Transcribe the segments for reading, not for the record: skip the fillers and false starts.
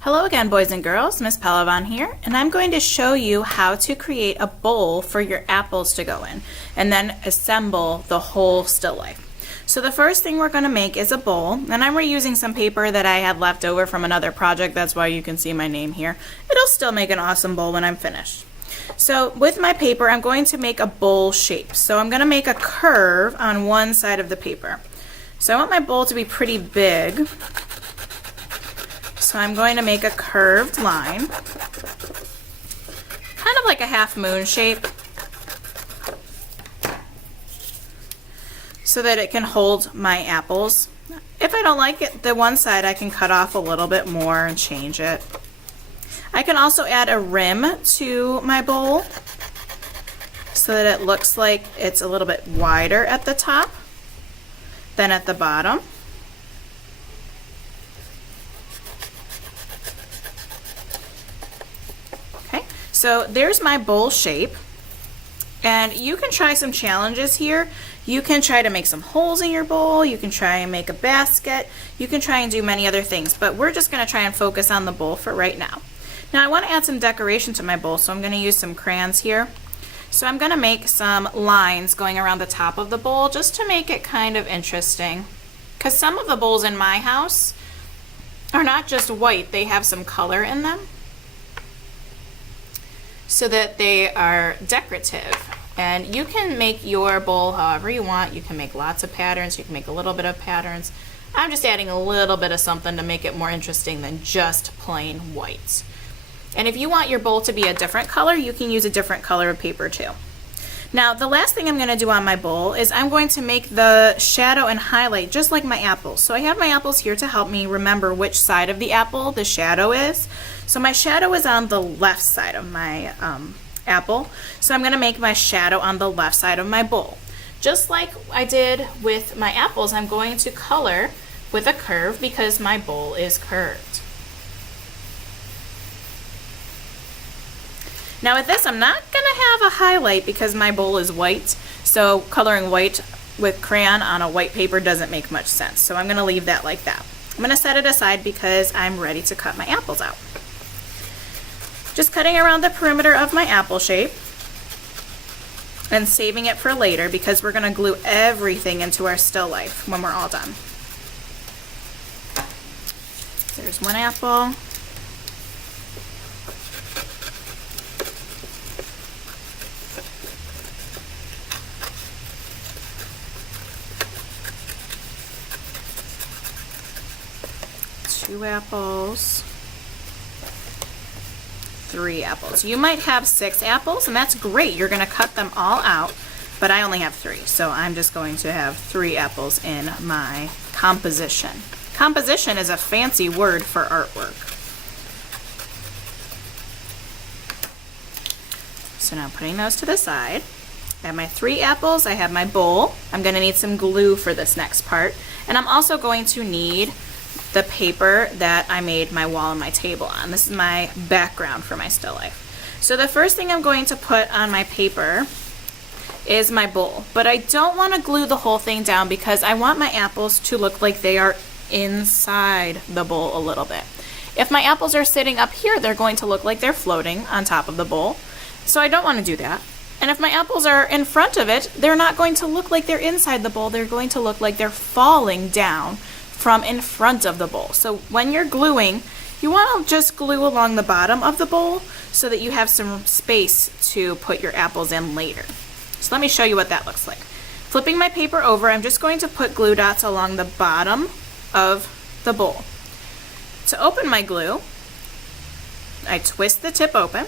Hello again, boys and girls. Miss Pelavon here, and I'm going to show you how to create a bowl for your apples to go in and then assemble the whole still life. So the first thing we're going to make is a bowl, and I'm reusing some paper that I had left over from another project. That's why you can see my name here. It'll still make an awesome bowl when I'm finished. So with my paper, I'm going to make a bowl shape. So I'm going to make a curve on one side of the paper. So I want my bowl to be pretty big. So I'm going to make a curved line, kind of like a half moon shape, so that it can hold my apples. If I don't like it, the one side I can cut off a little bit more and change it. I can also add a rim to my bowl so that it looks like it's a little bit wider at the top than at the bottom. So there's my bowl shape, and you can try some challenges here. You can try to make some holes in your bowl, you can try and make a basket, you can try and do many other things, but we're just going to try and focus on the bowl for right now. Now I want to add some decoration to my bowl, so I'm going to use some crayons here. So I'm going to make some lines going around the top of the bowl just to make it kind of interesting, because some of the bowls in my house are not just white, they have some color in them, so that they are decorative. And you can make your bowl however you want. You can make lots of patterns, you can make a little bit of patterns. I'm just adding a little bit of something to make it more interesting than just plain white. And if you want your bowl to be a different color, you can use a different color of paper too. Now the last thing I'm going to do on my bowl is I'm going to make the shadow and highlight just like my apples. So I have my apples here to help me remember which side of the apple the shadow is. So my shadow is on the left side of my apple. So I'm going to make my shadow on the left side of my bowl. Just like I did with my apples, I'm going to color with a curve because my bowl is curved. Now with this, I'm not going to have a highlight because my bowl is white, so coloring white with crayon on a white paper doesn't make much sense. So I'm going to leave that like that. I'm going to set it aside because I'm ready to cut my apples out. Just cutting around the perimeter of my apple shape and saving it for later because we're going to glue everything into our still life when we're all done. There's one apple. Two apples, three apples. You might have 6 apples, and that's great. You're going to cut them all out, but I only have 3, so I'm just going to have 3 apples in my composition. Composition is a fancy word for artwork. So now putting those to the side, I have my 3 apples, I have my bowl. I'm going to need some glue for this next part, and I'm also going to need the paper that I made my wall and my table on. This is my background for my still life. So the first thing I'm going to put on my paper is my bowl, but I don't want to glue the whole thing down because I want my apples to look like they are inside the bowl a little bit. If my apples are sitting up here, they're going to look like they're floating on top of the bowl, so I don't want to do that. And if my apples are in front of it, they're not going to look like they're inside the bowl, they're going to look like they're falling down from in front of the bowl. So when you're gluing, you want to just glue along the bottom of the bowl so that you have some space to put your apples in later. So let me show you what that looks like. Flipping my paper over, I'm just going to put glue dots along the bottom of the bowl. To open my glue, I twist the tip open,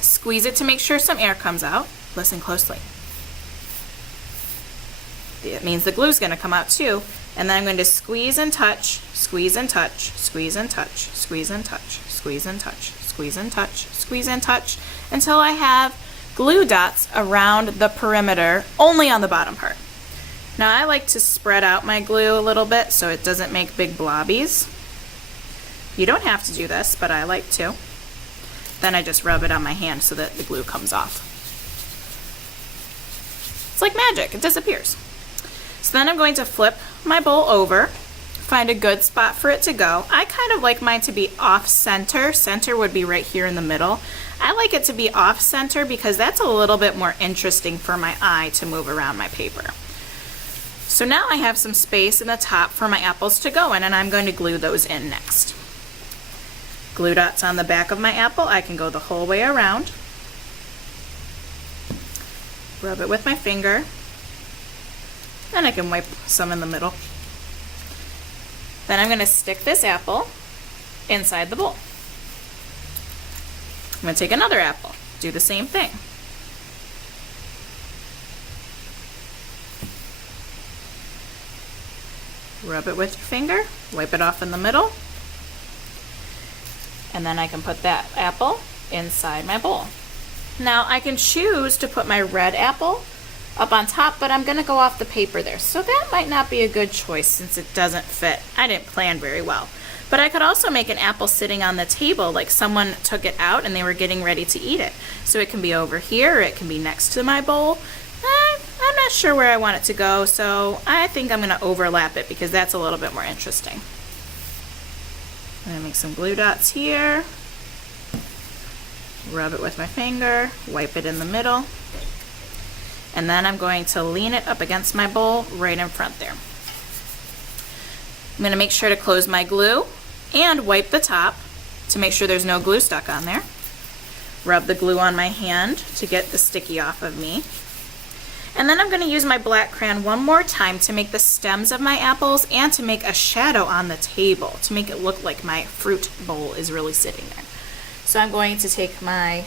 squeeze it to make sure some air comes out. Listen closely. It means the glue is going to come out too. And then I'm going to squeeze and touch, squeeze and touch, squeeze and touch, squeeze and touch, squeeze and touch, squeeze and touch, squeeze and touch, until I have glue dots around the perimeter, only on the bottom part. Now I like to spread out my glue a little bit so it doesn't make big blobbies. You don't have to do this, but I like to. Then I just rub it on my hand so that the glue comes off. It's like magic, it disappears. So then I'm going to flip my bowl over, find a good spot for it to go. I kind of like mine to be off center. Center would be right here in the middle. I like it to be off center because that's a little bit more interesting for my eye to move around my paper. So now I have some space in the top for my apples to go in, and I'm going to glue those in next. Glue dots on the back of my apple. I can go the whole way around. Rub it with my finger. And I can wipe some in the middle. Then I'm going to stick this apple inside the bowl. I'm going to take another apple, do the same thing. Rub it with your finger, wipe it off in the middle, and then I can put that apple inside my bowl. Now I can choose to put my red apple up on top, but I'm going to go off the paper there. So that might not be a good choice since it doesn't fit. I didn't plan very well. But I could also make an apple sitting on the table, like someone took it out and they were getting ready to eat it. So it can be over here, or it can be next to my bowl. I'm not sure where I want it to go, so I think I'm going to overlap it because that's a little bit more interesting. I'm going to make some glue dots here. Rub it with my finger, wipe it in the middle. And then I'm going to lean it up against my bowl right in front there. I'm going to make sure to close my glue and wipe the top to make sure there's no glue stuck on there. Rub the glue on my hand to get the sticky off of me. And then I'm going to use my black crayon one more time to make the stems of my apples and to make a shadow on the table to make it look like my fruit bowl is really sitting there. So I'm going to take my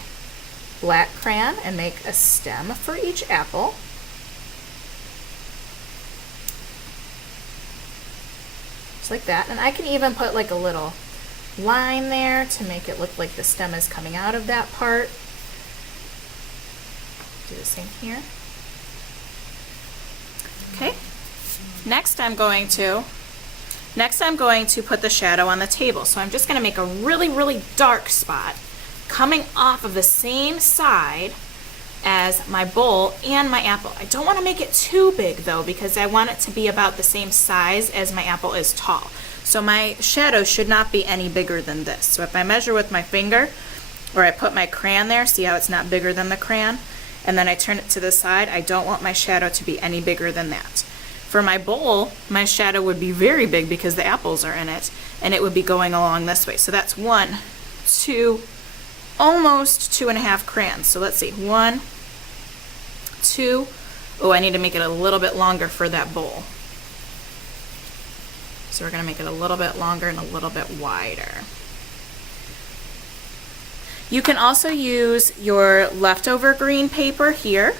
black crayon and make a stem for each apple. Just like that. And I can even put like a little line there to make it look like the stem is coming out of that part. Do the same here. Okay. Next I'm going to put the shadow on the table. So I'm just going to make a really, really dark spot coming off of the same side as my bowl and my apple. I don't want to make it too big though because I want it to be about the same size as my apple is tall. So my shadow should not be any bigger than this. So if I measure with my finger or I put my crayon there, see how it's not bigger than the crayon? And then I turn it to the side, I don't want my shadow to be any bigger than that. For my bowl, my shadow would be very big because the apples are in it, and it would be going along this way. So that's 1, 2, almost 2.5 crayons. So let's see, 1, 2, oh, I need to make it a little bit longer for that bowl. So we're going to make it a little bit longer and a little bit wider. You can also use your leftover green paper here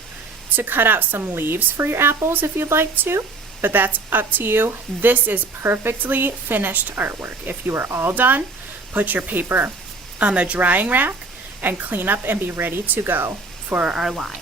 to cut out some leaves for your apples if you'd like to, but that's up to you. This is perfectly finished artwork. If you are all done, put your paper on the drying rack and clean up and be ready to go for our line.